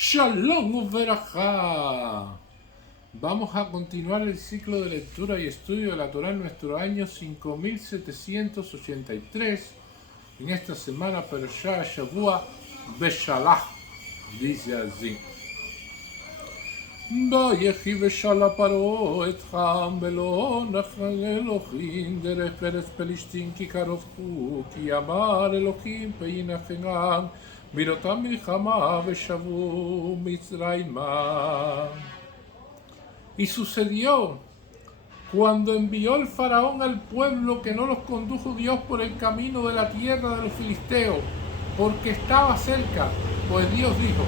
Shalom Uberajá. Vamos a continuar el ciclo de lectura y estudio de la Torá en nuestro año 5783. En esta semana, Perashá Shavua Beshalach, dice así: ויחי ושאלה פרעה את חם ולא נחל אלוהים דרך פרץ פלישתים כי קרוב הוא כי אמר אלוהים פי נחם בראותם מלחמה ושבו מצרימה. Y sucedió cuando envió el faraón al pueblo que no los condujo Dios por el camino de la tierra de los filisteos, porque estaba cerca, pues Dios dijo: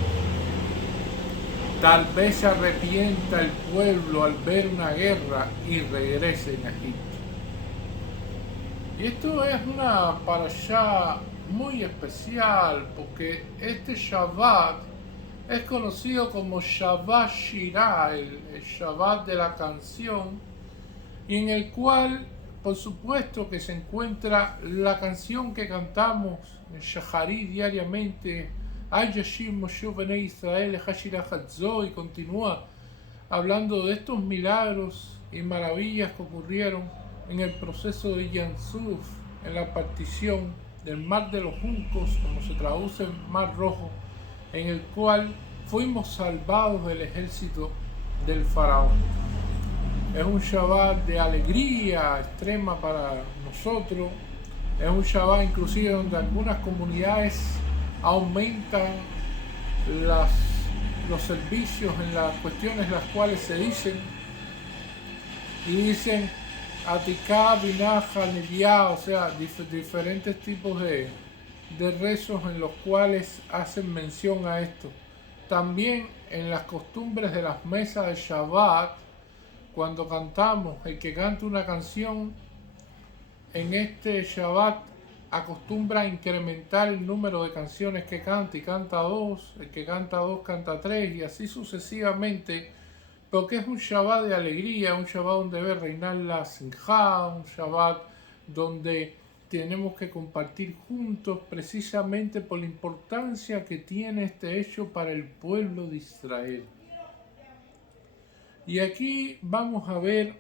tal vez se arrepienta el pueblo al ver una guerra y regrese en Egipto. Y esto es una parashá muy especial porque este Shabbat es conocido como Shabbat Shirah, el Shabbat de la canción, y en el cual, por supuesto, que se encuentra la canción que cantamos en Shaharí diariamente, Ay Yashir Moshe Bnei Israel Hashirah Hatzó, y continúa hablando de estos milagros y maravillas que ocurrieron en el proceso de Yansuf, en la partición del Mar de los Juncos, como se traduce en Mar Rojo, en el cual fuimos salvados del ejército del faraón. Es un Shabbat de alegría extrema para nosotros. Es un Shabbat inclusive donde algunas comunidades aumentan los servicios en las cuestiones las cuales se dicen, y dicen Atikah, Binaja, Neviá, o sea, diferentes tipos de rezos en los cuales hacen mención a esto. También en las costumbres de las mesas de Shabbat, cuando cantamos, el que canta una canción en este Shabbat acostumbra a incrementar el número de canciones que canta, y canta dos, el que canta dos canta tres, y así sucesivamente, porque es un Shabbat de alegría, un Shabbat donde debe reinar la Sinjá, un Shabbat donde tenemos que compartir juntos, precisamente por la importancia que tiene este hecho para el pueblo de Israel. Y aquí vamos a ver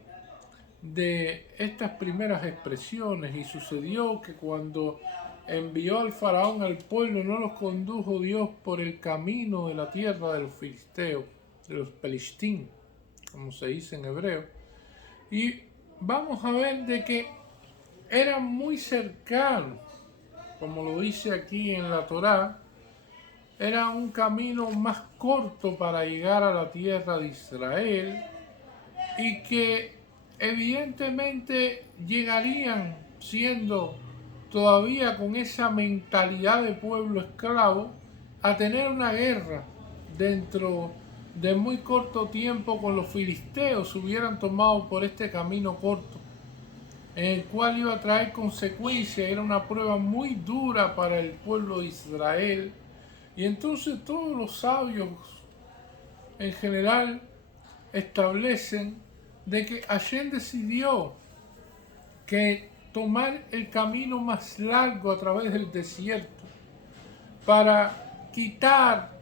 de estas primeras expresiones: y sucedió que cuando envió al faraón al pueblo no los condujo Dios por el camino de la tierra de los filisteos, de los pelishtim, como se dice en hebreo. Y vamos a ver de que eran muy cercanos, como lo dice aquí en la Torá. Era un camino más corto para llegar a la tierra de Israel, y que evidentemente llegarían siendo todavía con esa mentalidad de pueblo esclavo a tener una guerra dentro de muy corto tiempo con los filisteos. Hubieran tomado por este camino corto, en el cual iba a traer consecuencias. Era una prueba muy dura para el pueblo de Israel. Y entonces todos los sabios en general establecen de que Hashem decidió que tomar el camino más largo a través del desierto para quitar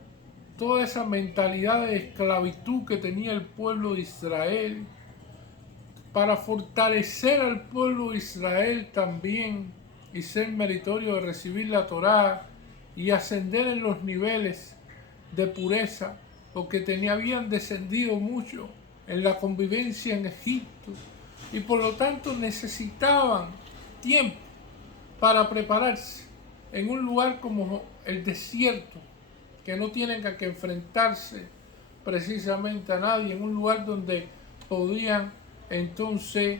toda esa mentalidad de esclavitud que tenía el pueblo de Israel, para fortalecer al pueblo de Israel también y ser meritorio de recibir la Torá y ascender en los niveles de pureza, porque habían descendido mucho en la convivencia en Egipto, y por lo tanto necesitaban tiempo para prepararse en un lugar como el desierto, que no tienen que enfrentarse precisamente a nadie, en un lugar donde podían entonces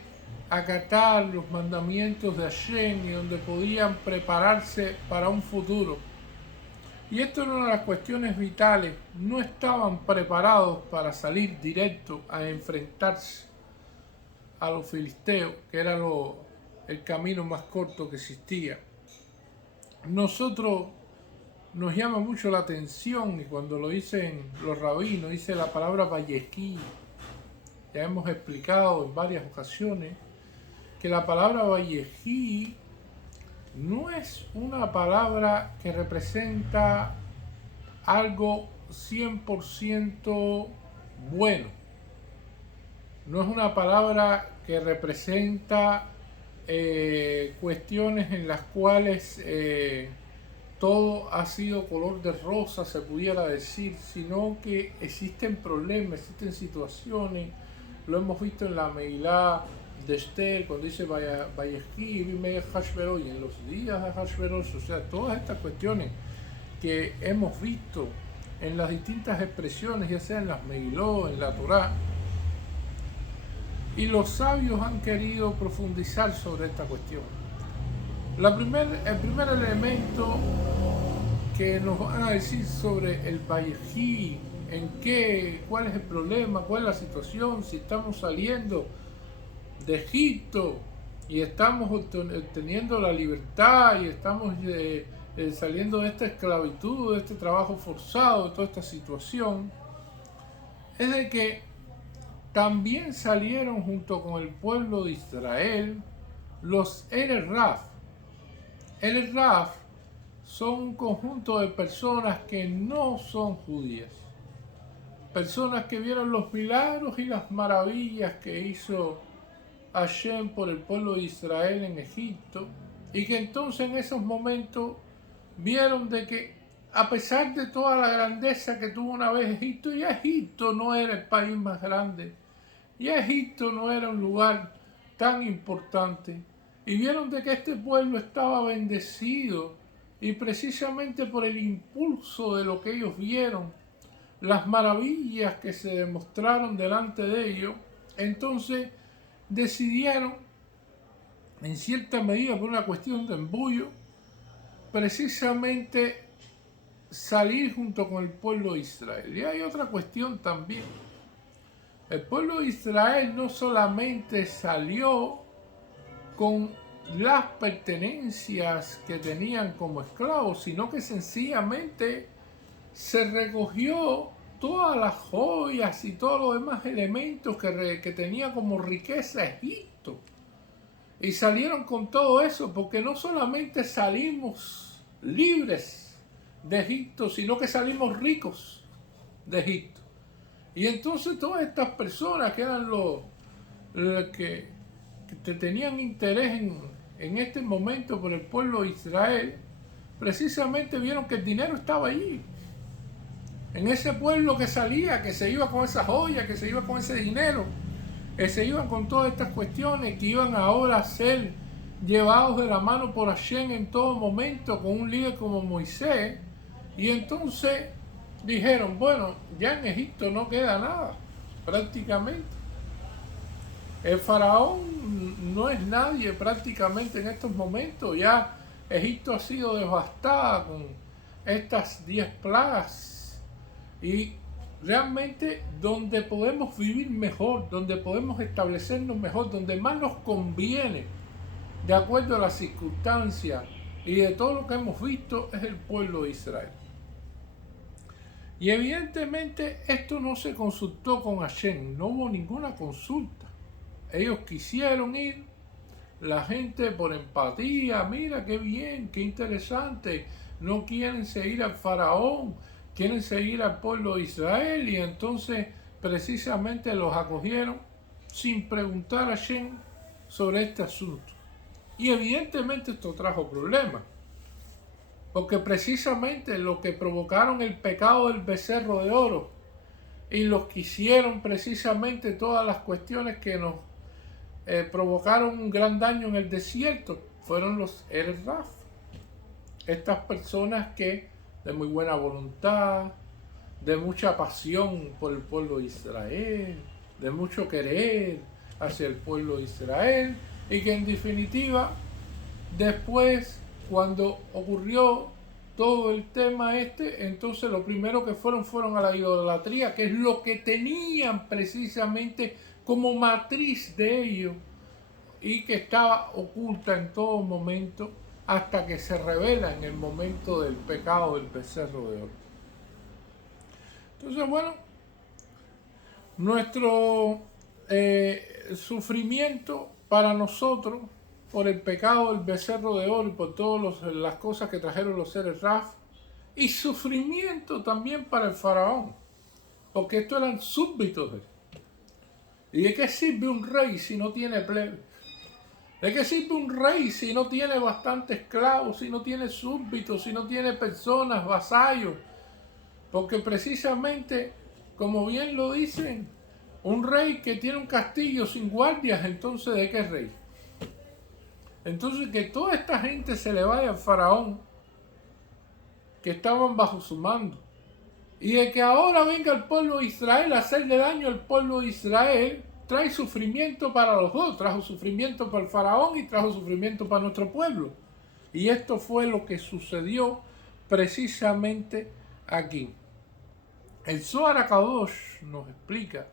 acatar los mandamientos de Hashem y donde podían prepararse para un futuro. Y esto era una de las cuestiones vitales. No estaban preparados para salir directo a enfrentarse a los filisteos, que era el camino más corto que existía. Nosotros nos llama mucho la atención, y cuando lo dicen los rabinos, dice la palabra Vayejí. Ya hemos explicado en varias ocasiones que la palabra Vayejí no es una palabra que representa algo 100% bueno. No es una palabra que representa cuestiones en las cuales todo ha sido color de rosa, se pudiera decir, sino que existen problemas, existen situaciones. Lo hemos visto en la Meilá de Esther, cuando dice Vayesquí, y en los días de Hashverosh, o sea, todas estas cuestiones que hemos visto en las distintas expresiones, ya sea en las Meiló, en la Torá, y los sabios han querido profundizar sobre esta cuestión. El primer elemento que nos van a decir sobre el Vayejí, cuál es el problema, cuál es la situación, si estamos saliendo de Egipto y estamos obteniendo la libertad y estamos saliendo de esta esclavitud, de este trabajo forzado, de toda esta situación, es de que también salieron junto con el pueblo de Israel los Eretz Raf. Eretz Raf son un conjunto de personas que no son judías, personas que vieron los milagros y las maravillas que hizo Hashem por el pueblo de Israel en Egipto, y que entonces en esos momentos vieron de que a pesar de toda la grandeza que tuvo una vez Egipto, ya Egipto no era el país más grande, ya Egipto no era un lugar tan importante, y vieron de que este pueblo estaba bendecido, y precisamente por el impulso de lo que ellos vieron, las maravillas que se demostraron delante de ellos, entonces decidieron, en cierta medida por una cuestión de embullo, precisamente salir junto con el pueblo de Israel. Y hay otra cuestión también. El pueblo de Israel no solamente salió con las pertenencias que tenían como esclavos, sino que sencillamente se recogió todas las joyas y todos los demás elementos que tenía como riqueza Egipto. Y salieron con todo eso, porque no solamente salimos libres de Egipto, sino que salimos ricos de Egipto. Y entonces todas estas personas que eran los que tenían interés en este momento por el pueblo de Israel, precisamente vieron que el dinero estaba allí. En ese pueblo que salía, que se iba con esa joya, que se iba con ese dinero, que se iban con todas estas cuestiones, que iban ahora a ser llevados de la mano por Hashem en todo momento, con un líder como Moisés. Y entonces dijeron, bueno, ya en Egipto no queda nada, prácticamente. El faraón no es nadie prácticamente en estos momentos. Ya Egipto ha sido devastada con estas 10 plagas. Y realmente donde podemos vivir mejor, donde podemos establecernos mejor, donde más nos conviene, de acuerdo a las circunstancias y de todo lo que hemos visto, es el pueblo de Israel. Y evidentemente esto no se consultó con Hashem, no hubo ninguna consulta. Ellos quisieron ir, la gente por empatía, mira qué bien, qué interesante, no quieren seguir al faraón, quieren seguir al pueblo de Israel, y entonces precisamente los acogieron sin preguntar a Hashem sobre este asunto. Y evidentemente esto trajo problemas, porque precisamente lo que provocaron el pecado del becerro de oro y los que hicieron precisamente todas las cuestiones que nos provocaron un gran daño en el desierto fueron los Eretz Raf. Estas personas que de muy buena voluntad, de mucha pasión por el pueblo de Israel, de mucho querer hacia el pueblo de Israel, y que en definitiva después, cuando ocurrió todo el tema entonces lo primero que fueron a la idolatría, que es lo que tenían precisamente como matriz de ellos y que estaba oculta en todo momento hasta que se revela en el momento del pecado del becerro de oro. Entonces, bueno, nuestro sufrimiento para nosotros por el pecado del becerro de oro y por todas las cosas que trajeron los Eretz Raf, y sufrimiento también para el faraón, porque estos eran súbditos de él. ¿Y de qué sirve un rey si no tiene plebe? ¿De qué sirve un rey si no tiene bastantes esclavos, si no tiene súbditos, si no tiene personas, vasallos? Porque precisamente, como bien lo dicen, un rey que tiene un castillo sin guardias, entonces ¿de qué rey? Entonces que toda esta gente se le vaya al faraón, que estaban bajo su mando, y de que ahora venga el pueblo de Israel a hacerle daño al pueblo de Israel, trae sufrimiento para los dos, trajo sufrimiento para el faraón y trajo sufrimiento para nuestro pueblo. Y esto fue lo que sucedió precisamente aquí. El Zohar HaKadosh nos explica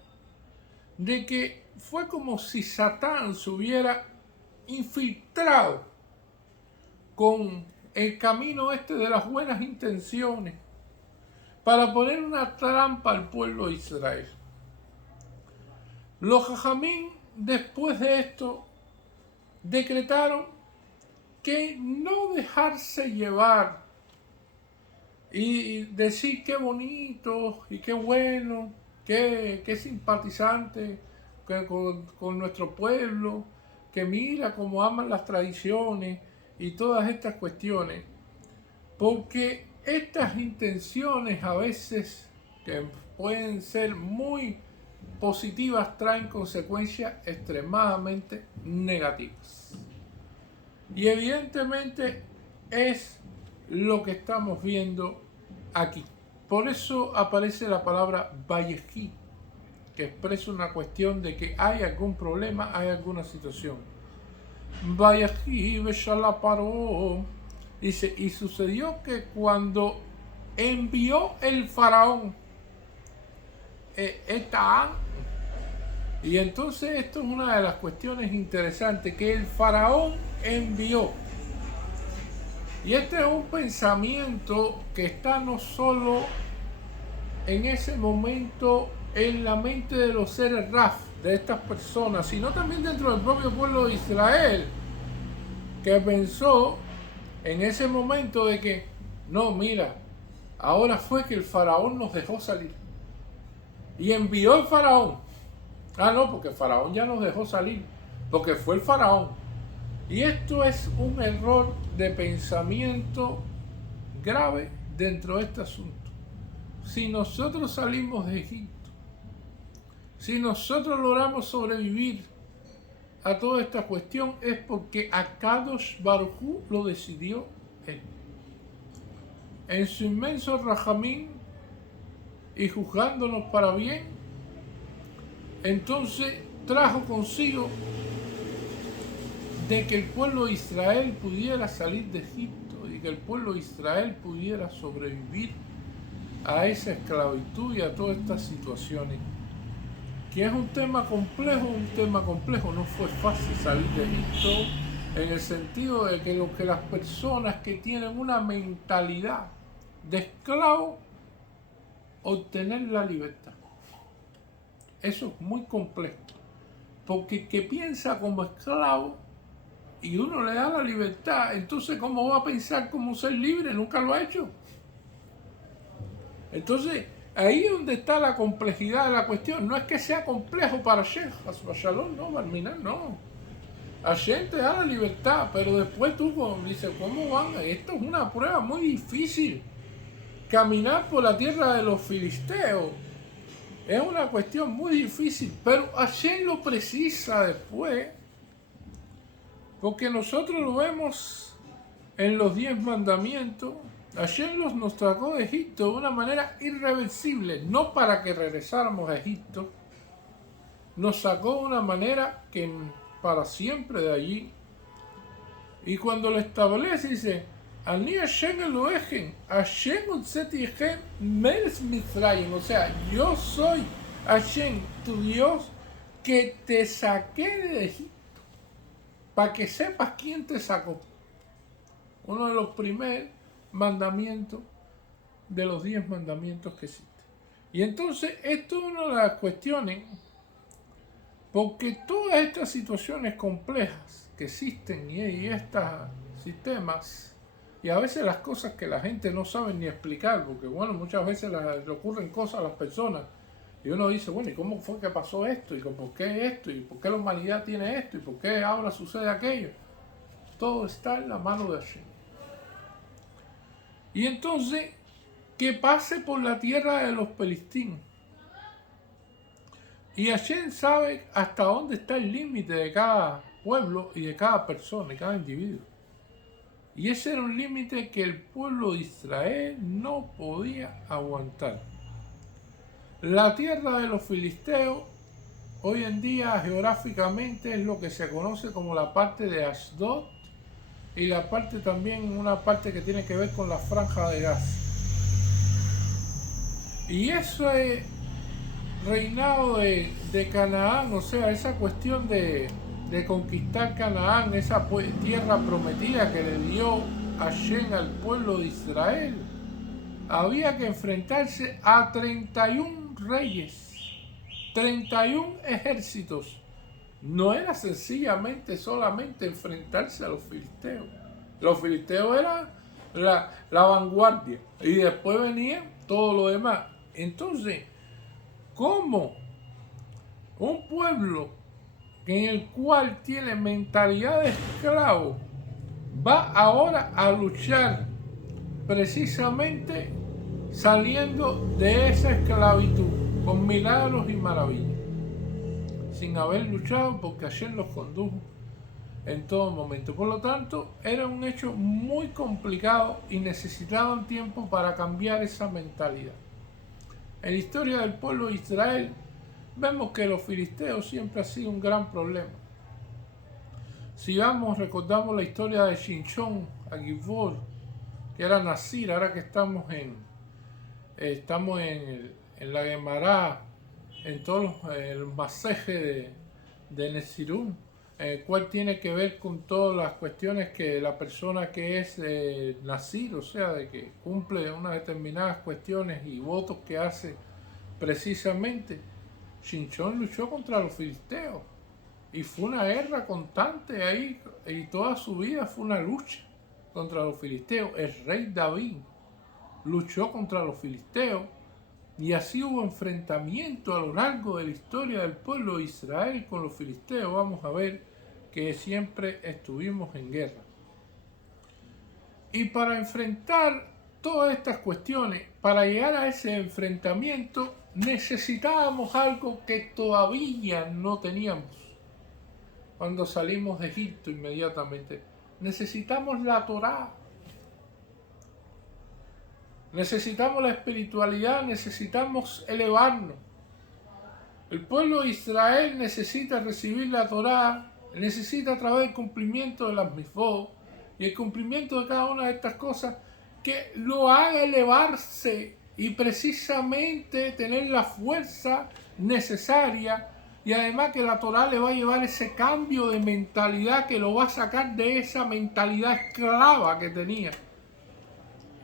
de que fue como si Satán se hubiera infiltrado con el camino este de las buenas intenciones para poner una trampa al pueblo de Israel. Los jajamín, después de esto, decretaron que no dejarse llevar y decir qué bonito y qué bueno, qué simpatizante con nuestro pueblo, que mira cómo aman las tradiciones y todas estas cuestiones, porque estas intenciones a veces, que pueden ser muy positivas, traen consecuencias extremadamente negativas. Y evidentemente es lo que estamos viendo aquí. Por eso aparece la palabra Vayejí, que expresa una cuestión de que hay algún problema, hay alguna situación. Vayejí beshala paró. Dice, y sucedió que cuando envió el faraón y entonces esto es una de las cuestiones interesantes, que el faraón envió. Y este es un pensamiento que está no solo en ese momento en la mente de los seres Raf, de estas personas, sino también dentro del propio pueblo de Israel, que pensó en ese momento de que, no, mira, ahora fue que el faraón nos dejó salir. Y envió el faraón. Ah, no, porque el faraón ya nos dejó salir, porque fue el faraón. Y esto es un error de pensamiento grave dentro de este asunto. Si nosotros salimos de Egipto, si nosotros logramos sobrevivir a toda esta cuestión, es porque Akadosh Baruj Hu lo decidió él. En su inmenso rajamín y juzgándonos para bien, entonces trajo consigo de que el pueblo de Israel pudiera salir de Egipto y que el pueblo de Israel pudiera sobrevivir a esa esclavitud y a todas estas situaciones. Que es un tema complejo, no fue fácil salir de Egipto, en el sentido de que lo que las personas que tienen una mentalidad de esclavo, obtener la libertad. Eso es muy complejo, porque el que piensa como esclavo y uno le da la libertad, entonces ¿cómo va a pensar como un ser libre? Nunca lo ha hecho. Entonces, ahí es donde está la complejidad de la cuestión. No es que sea complejo para Hashem, Shalom, no, Barminan, no. Hashem te da la libertad, pero después tú dices, ¿cómo van? Esto es una prueba muy difícil. Caminar por la tierra de los filisteos es una cuestión muy difícil, pero Hashem lo precisa después, porque nosotros lo vemos en los 10 mandamientos. Hashem nos sacó de Egipto de una manera irreversible, no para que regresáramos a Egipto, nos sacó de una manera que para siempre de allí. Y cuando lo establece, dice, Ani Hashem Elohechem, Hashem Utzetechem Meretz Mitzrayim, o sea, yo soy Hashem, tu Dios, que te saqué de Egipto, para que sepas quién te sacó. Uno de los primeros mandamientos de los 10 mandamientos que existen. Y entonces esto es una de las cuestiones, porque todas estas situaciones complejas que existen y estos sistemas Y a veces las cosas que la gente no sabe ni explicar, porque bueno, muchas veces le ocurren cosas a las personas y uno dice, bueno, ¿y cómo fue que pasó esto? ¿Y por qué esto? ¿Y por qué la humanidad tiene esto? ¿Y por qué ahora sucede aquello? Todo está en la mano de Hashem. Y entonces, que pase por la tierra de los Palestinos. Y Hashem sabe hasta dónde está el límite de cada pueblo y de cada persona, de cada individuo. Y ese era un límite que el pueblo de Israel no podía aguantar. La tierra de los filisteos hoy en día geográficamente es lo que se conoce como la parte de Ashdod y la parte también, una parte que tiene que ver con la franja de Gaza. Y eso es reinado de Canaán, o sea, esa cuestión de conquistar Canaán, esa tierra prometida que le dio Hashem al pueblo de Israel, había que enfrentarse a 31 reyes, 31 ejércitos. No era sencillamente solamente enfrentarse a los filisteos. Los filisteos eran la vanguardia y después venía todo lo demás. Entonces, ¿cómo un pueblo en el cual tiene mentalidad de esclavo va ahora a luchar precisamente saliendo de esa esclavitud con milagros y maravillas, sin haber luchado porque Hashem los condujo en todo momento? Por lo tanto, era un hecho muy complicado y necesitaban tiempo para cambiar esa mentalidad. En la historia del pueblo de Israel vemos que los filisteos siempre ha sido un gran problema. Si recordamos la historia de Shinshón a Gibor, que era Nasir, ahora que estamos en la Gemara, en todos el masaje de Nesirú, el cual tiene que ver con todas las cuestiones que la persona que es Nasir, o sea, de que cumple unas determinadas cuestiones y votos que hace precisamente. Shinshón luchó contra los filisteos y fue una guerra constante ahí, y toda su vida fue una lucha contra los filisteos. El rey David luchó contra los filisteos y así hubo enfrentamiento a lo largo de la historia del pueblo de Israel con los filisteos. Vamos a ver que siempre estuvimos en guerra. Y para enfrentar todas estas cuestiones, para llegar a ese enfrentamiento, necesitábamos algo que todavía no teníamos cuando salimos de Egipto inmediatamente. Necesitamos la Torá. Necesitamos la espiritualidad, necesitamos elevarnos. El pueblo de Israel necesita recibir la Torá, necesita a través del cumplimiento de las mitzvot y el cumplimiento de cada una de estas cosas que lo haga elevarse y precisamente tener la fuerza necesaria, y además que la Torá le va a llevar ese cambio de mentalidad que lo va a sacar de esa mentalidad esclava que tenía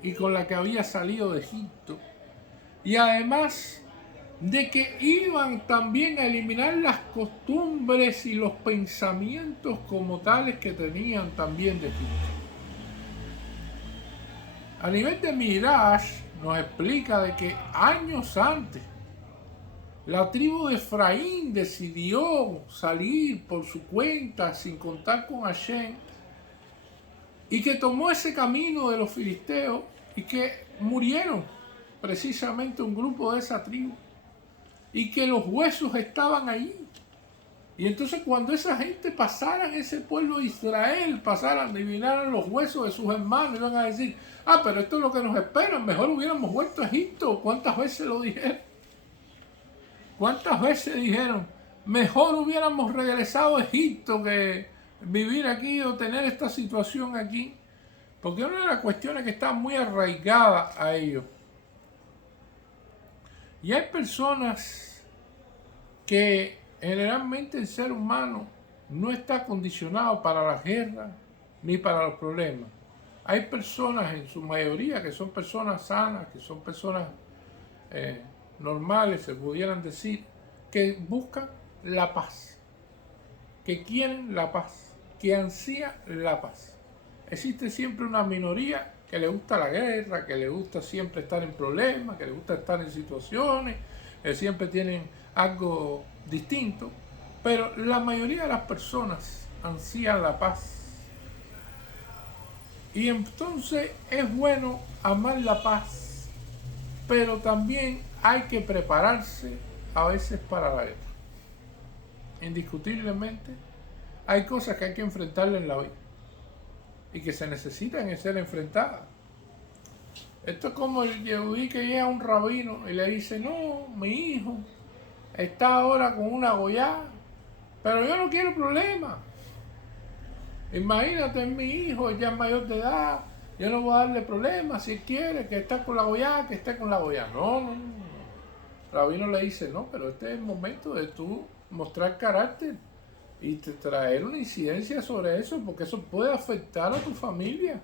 y con la que había salido de Egipto, y además de que iban también a eliminar las costumbres y los pensamientos como tales que tenían también de Egipto. A nivel de Midrash nos explica de que años antes la tribu de Efraín decidió salir por su cuenta sin contar con Hashem, y que tomó ese camino de los filisteos y que murieron precisamente un grupo de esa tribu y que los huesos estaban ahí. Y entonces cuando esa gente pasara, ese pueblo de Israel pasaran, adivinaran los huesos de sus hermanos, iban a decir, pero esto es lo que nos espera, mejor hubiéramos vuelto a Egipto. ¿Cuántas veces lo dijeron? ¿Cuántas veces dijeron, mejor hubiéramos regresado a Egipto que vivir aquí o tener esta situación aquí? Porque una de las cuestiones que está muy arraigada a ello. Y hay personas que generalmente el ser humano no está condicionado para la guerra ni para los problemas. Hay personas, en su mayoría, que son personas sanas, que son personas normales, se pudieran decir, que buscan la paz, que quieren la paz, que ansían la paz. existe siempre una minoría que le gusta la guerra, que le gusta siempre estar en problemas, que le gusta estar en situaciones, que siempre tienen algo distinto, pero la mayoría de las personas ansían la paz. Y entonces es bueno amar la paz, pero también hay que prepararse a veces para la guerra. Indiscutiblemente hay cosas que hay que enfrentarle en la vida y que se necesitan ser enfrentadas. Esto es como el yehudí que llega a un rabino y le dice, no, mi hijo está ahora con una goyá, pero yo no quiero problemas. Imagínate, es mi hijo, ya es mayor de edad, yo no voy a darle problemas, si él quiere que esté con la goyá, que esté con la goyá. No. El rabino le dice, no, pero este es el momento de tú mostrar carácter y te traer una incidencia sobre eso, porque eso puede afectar a tu familia.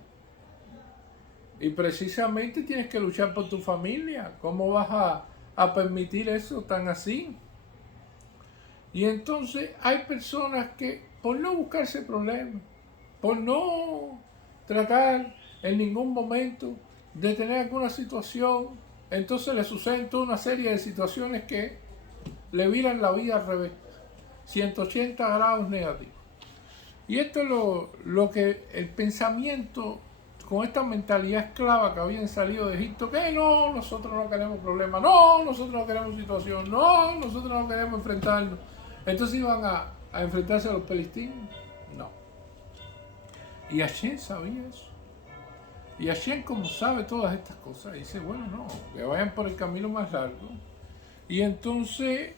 Y precisamente tienes que luchar por tu familia. ¿Cómo vas a permitir eso tan así? Y entonces hay personas que por no buscarse problemas, por no tratar en ningún momento de tener alguna situación, entonces le suceden toda una serie de situaciones que le viran la vida al revés, 180 grados negativos. Y esto es lo que el pensamiento con esta mentalidad esclava que habían salido de Egipto, que no, nosotros no queremos problemas, no, nosotros no queremos situación, no, nosotros no queremos enfrentarnos. Entonces iban a enfrentarse a los palestinos. No. Y Hashem sabía eso. Y Hashem, como sabe todas estas cosas, dice, bueno, no, que vayan por el camino más largo. Y entonces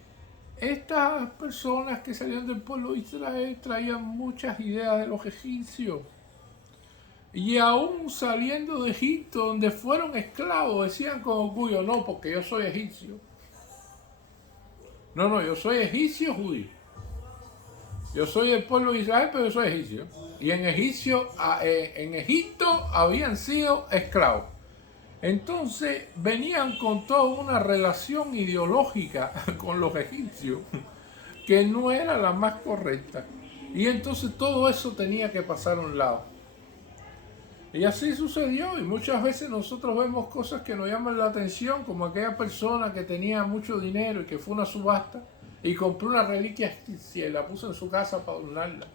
estas personas que salieron del pueblo de Israel traían muchas ideas de los egipcios. Y aún saliendo de Egipto, donde fueron esclavos, decían con orgullo, no, porque yo soy egipcio. No, yo soy egipcio judío. Yo soy del pueblo de Israel, pero yo soy egipcio. Y en Egipto habían sido esclavos. Entonces venían con toda una relación ideológica con los egipcios que no era la más correcta. Y entonces todo eso tenía que pasar a un lado. Y así sucedió, y muchas veces nosotros vemos cosas que nos llaman la atención, como aquella persona que tenía mucho dinero y que fue a una subasta y compró una reliquia egipcia y la puso en su casa para adornarla.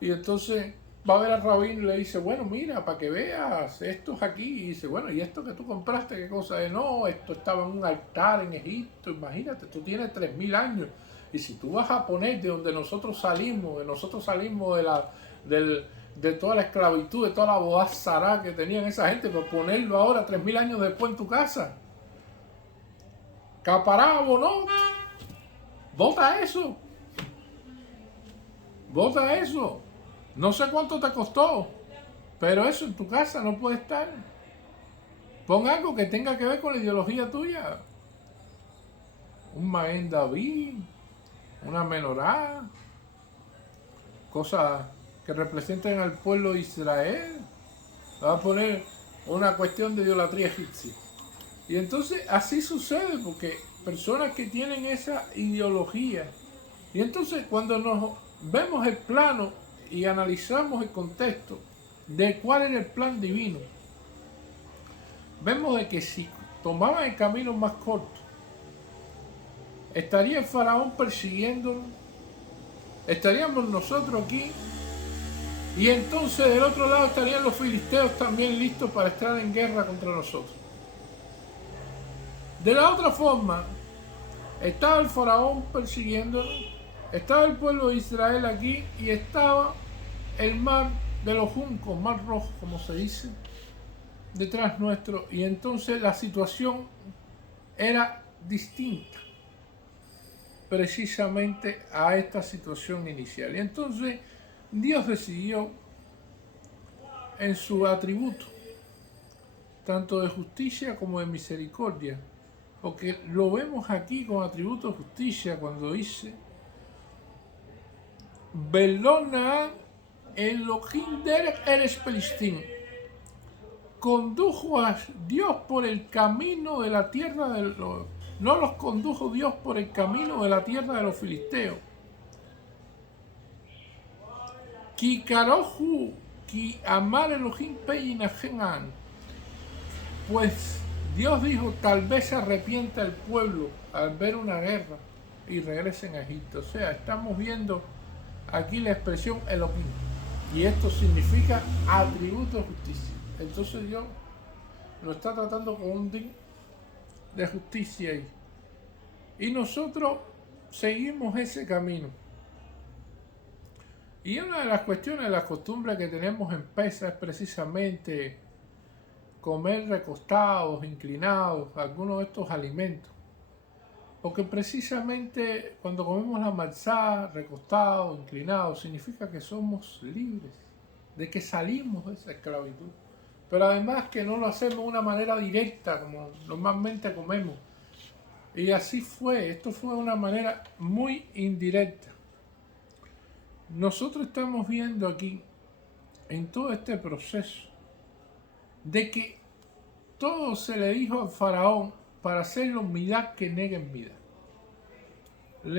Y entonces va a ver al rabino y le dice, bueno, mira, para que veas, esto es aquí. Y dice, bueno, ¿y esto que tú compraste qué cosa es? No, esto estaba en un altar en Egipto, imagínate, tú tienes 3000 años. Y si tú vas a poner de donde nosotros salimos de toda la esclavitud, de toda la boazará que tenían esa gente, por ponerlo ahora 3000 años después en tu casa. Caparabo, ¿no? Bota eso. Bota eso. No sé cuánto te costó, pero eso en tu casa no puede estar. Pon algo que tenga que ver con la ideología tuya. Un Magen David, una menorá, cosas que representen al pueblo de Israel. Va a poner una cuestión de idolatría egipcia. Y entonces así sucede porque personas que tienen esa ideología. Y entonces cuando nos vemos el plano y analizamos el contexto de cuál era el plan divino, vemos de que si tomaban el camino más corto, estaría el faraón persiguiéndonos, estaríamos nosotros aquí, y entonces del otro lado estarían los filisteos también listos para estar en guerra contra nosotros. De la otra forma, estaba el faraón persiguiéndonos, estaba el pueblo de Israel aquí y estaba el mar de los juncos, mar rojo como se dice, detrás nuestro, y entonces la situación era distinta precisamente a esta situación inicial. Y entonces Dios decidió en su atributo, tanto de justicia como de misericordia, porque lo vemos aquí con atributo de justicia cuando dice Belona Elohim derech eretz Pelistín, condujo a Dios por el camino de la tierra de los... No los condujo Dios por el camino de la tierra de los filisteos. Ki amar Elohim peinajenan. Pues Dios dijo, tal vez se arrepienta el pueblo al ver una guerra y regresen a Egipto. O sea, estamos viendo aquí la expresión Elohim. Y esto significa atributo de justicia. Entonces Dios nos está tratando con un din de justicia ahí. Y nosotros seguimos ese camino. Y una de las cuestiones, las costumbres que tenemos en Pesach es precisamente comer recostados, inclinados, algunos de estos alimentos. Porque precisamente cuando comemos la matzá, recostados, inclinados, significa que somos libres, de que salimos de esa esclavitud. Pero además que no lo hacemos de una manera directa, como normalmente comemos. Y así fue, esto fue de una manera muy indirecta. Nosotros estamos viendo aquí, en todo este proceso, de que todo se le dijo al faraón para hacerlo midá que neguen midá.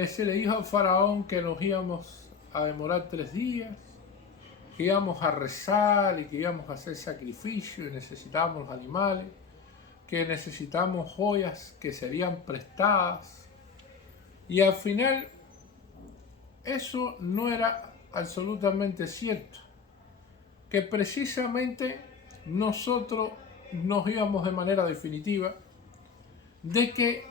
Se le dijo al faraón que nos íbamos a demorar 3 días, que íbamos a rezar y que íbamos a hacer sacrificio y necesitábamos los animales, que necesitamos joyas que serían prestadas. Y al final eso no era absolutamente cierto, que precisamente nosotros nos íbamos de manera definitiva, de que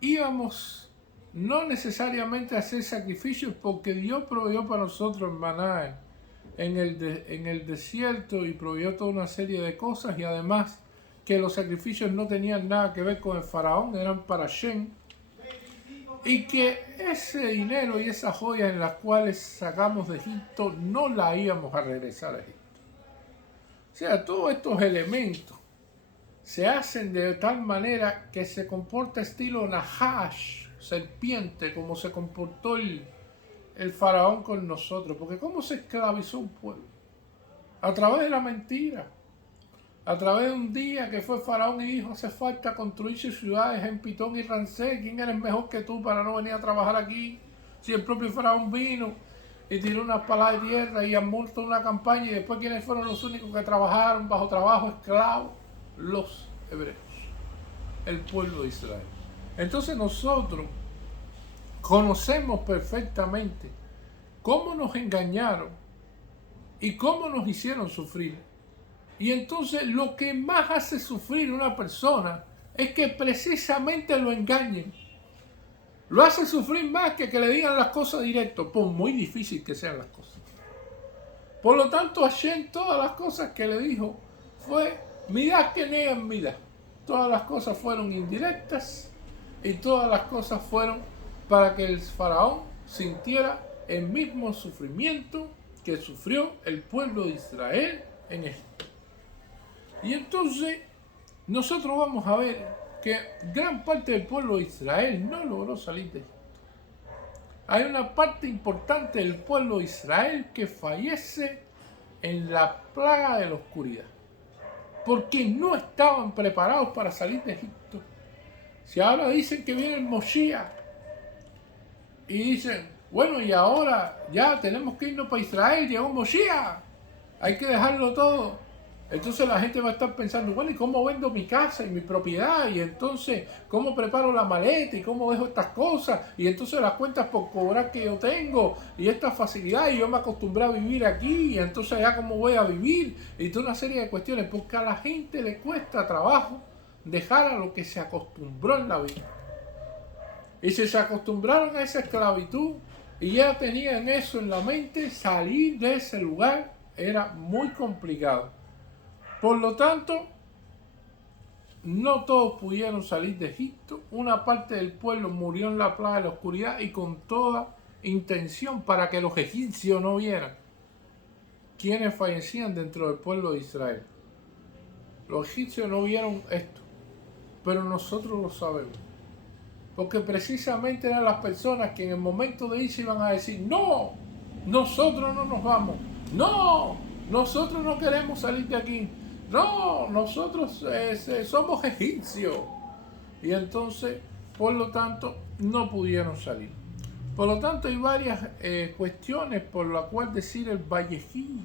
íbamos no necesariamente a hacer sacrificios porque Dios proveyó para nosotros maná en el desierto y proveyó toda una serie de cosas, y además que los sacrificios no tenían nada que ver con el faraón, eran para Shem, y que ese dinero y esas joyas en las cuales sacamos de Egipto no la íbamos a regresar a Egipto. O sea, todos estos elementos se hacen de tal manera que se comporta estilo Nahash, serpiente, como se comportó el faraón con nosotros. Porque ¿cómo se esclavizó un pueblo? A través de la mentira. A través de un día que fue faraón y dijo, hace falta construirse ciudades en Pitón y Ramsés. ¿Quién eres mejor que tú para no venir a trabajar aquí? Si el propio faraón vino y tiró unas palas de tierra y armó una campaña, y después ¿quiénes fueron los únicos que trabajaron bajo trabajo esclavo? Los hebreos, el pueblo de Israel. Entonces nosotros conocemos perfectamente cómo nos engañaron y cómo nos hicieron sufrir. Y entonces lo que más hace sufrir a una persona es que precisamente lo engañen. Lo hace sufrir más que le digan las cosas directo, por muy difícil que sean las cosas. Por lo tanto, Hashem, todas las cosas que le dijo fue midá que negan midá. Todas las cosas fueron indirectas y todas las cosas fueron para que el faraón sintiera el mismo sufrimiento que sufrió el pueblo de Israel en Egipto. Y entonces nosotros vamos a ver que gran parte del pueblo de Israel no logró salir de Egipto. Hay una parte importante del pueblo de Israel que fallece en la plaga de la oscuridad, porque no estaban preparados para salir de Egipto. Si ahora dicen que viene el Moshiach y dicen, bueno, y ahora ya tenemos que irnos para Israel, llegó Moshiach, hay que dejarlo todo. Entonces la gente va a estar pensando, bueno, ¿y cómo vendo mi casa y mi propiedad? Y entonces, ¿cómo preparo la maleta? ¿Y cómo dejo estas cosas? Y entonces las cuentas por cobrar que yo tengo, y esta facilidad, y yo me acostumbré a vivir aquí, y entonces ya cómo voy a vivir, y toda una serie de cuestiones, porque a la gente le cuesta trabajo dejar a lo que se acostumbró en la vida. Y si se acostumbraron a esa esclavitud, y ya tenían eso en la mente, salir de ese lugar era muy complicado. Por lo tanto, no todos pudieron salir de Egipto. Una parte del pueblo murió en la plaga de la oscuridad y con toda intención para que los egipcios no vieran quienes fallecían dentro del pueblo de Israel. Los egipcios no vieron esto, pero nosotros lo sabemos. Porque precisamente eran las personas que en el momento de irse iban a decir, no, nosotros no nos vamos, no, nosotros no queremos salir de aquí. No, nosotros somos egipcios. Y entonces, por lo tanto, no pudieron salir. Por lo tanto, hay varias cuestiones por las cuales decir el Vallejí.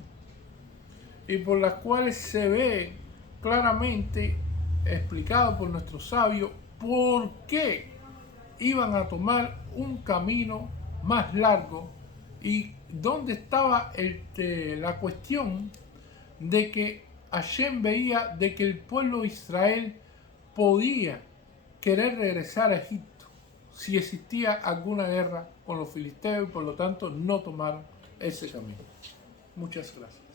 y por las cuales se ve claramente explicado por nuestros sabios por qué iban a tomar un camino más largo y dónde estaba la cuestión de que Hashem veía de que el pueblo de Israel podía querer regresar a Egipto si existía alguna guerra con los filisteos y por lo tanto no tomaron ese camino. Muchas gracias.